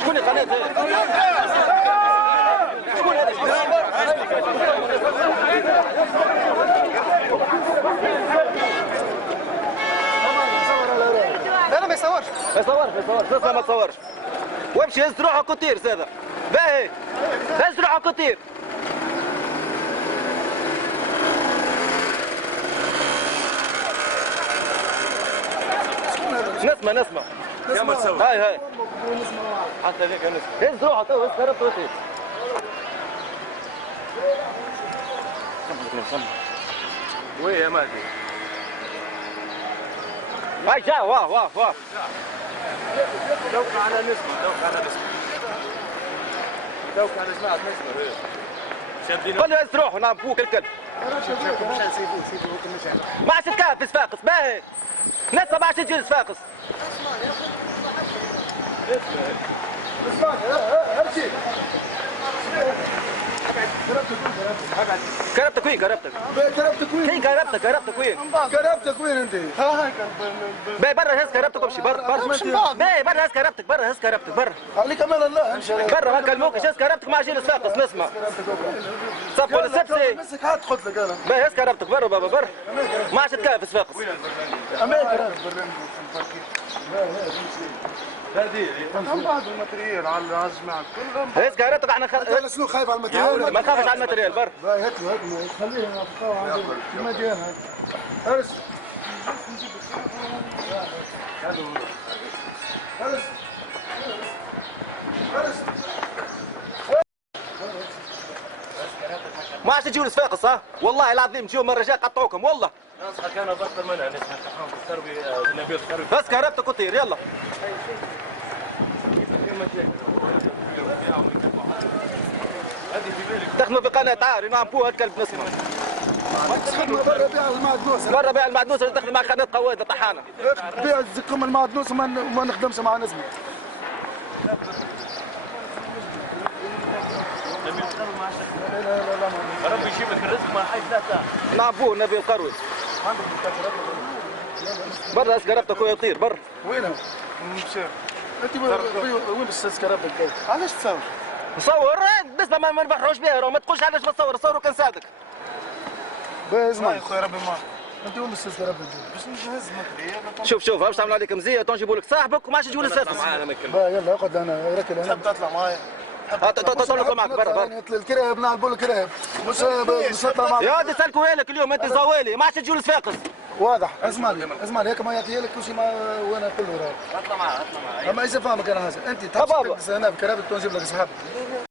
شكون القناه هذه؟ شكون هذا؟ لا ما يصورش. ما يصورش ما تصورش. وامشي هز روحك وطير زاده. باهي هز روحك وطير. نسمع كم تصور؟ هاي حتى هذيك نسمع. هز روحك تو هز كهربته وطير. وين يا مهدي؟ هاي جا واه دوك على نسمة شادين قول له هز روحه نعم فوق الكل. ما عادش تكافس فاقس باهي. نسمع ما عادش تجلس فاقس. كربتك وين كربتك؟ كين كربتك وين؟ كربتك وين انت؟ ها باهي برا هز كربتك وامشي برا باهي برا هز كربتك برا عليك امان الله برا هكا الموقف هز كربتك ما عادش فاقس نسمع. صفوا السبسي مسك هات قلت لك انا باهي هز كربتك برا بابا برا ما عادش تكافس فاقس. امان هذه هم بعض الماتريال على الجماعه كلهم هز كربتك احنا انا شنو خايف على الماتريال ما تخافش على الماتريال برا. هات خليه نعطيوه عند المديان هذا ارس ما عادش تجيو لصفاقس ها والله العظيم تجيو مرة جاي قطعوكم والله. نصحك انا بطل منها نسمع تحرم في التربيه نبيل التربيه بس كهربتك وطير يلا. دخلوا في قناة عاري نعبوها الكلب نسمع. برا بيع المعدنوس اللي دخل مع قناة قوادة طحانة. بيع زكم المعدنوس وما نخدمش مع نسمة. ربي يجيب لك الرزق ما حيث لا تاع. نعبوه نبي القروي. برا اسكربتك ويطير برا. وينه؟ مشى. انت وين بس كربتك؟ علاش تصور؟ نصور بس ما نبحروش بها ما تقولش علاش بتصور صوروا كان ساعدك. اسمع يا خويا ربي معك. انت وين بس كربتك؟ باش نجهز ماتريال. شوف باش تعمل عليك مزيه تنجيبوا لك صاحبك وما عادش تجيبوا للسادس. يلا اقعد انا ركل انا. تحب تطلع معايا؟ تطلع معك برا. الكراهب نلعبوا الكراهب مش نطلع معك. يا ودي سالكوا لك اليوم انت زوالي ما عادش تجيو لصفاقس. واضح اسمعني هيك ما يعطيها لك كل شيء ما وانا كله راه. اطلع معاه اما اذا فاهمك انا هذا انت تحب هنا بكرهبك تنجيب لك اصحابك.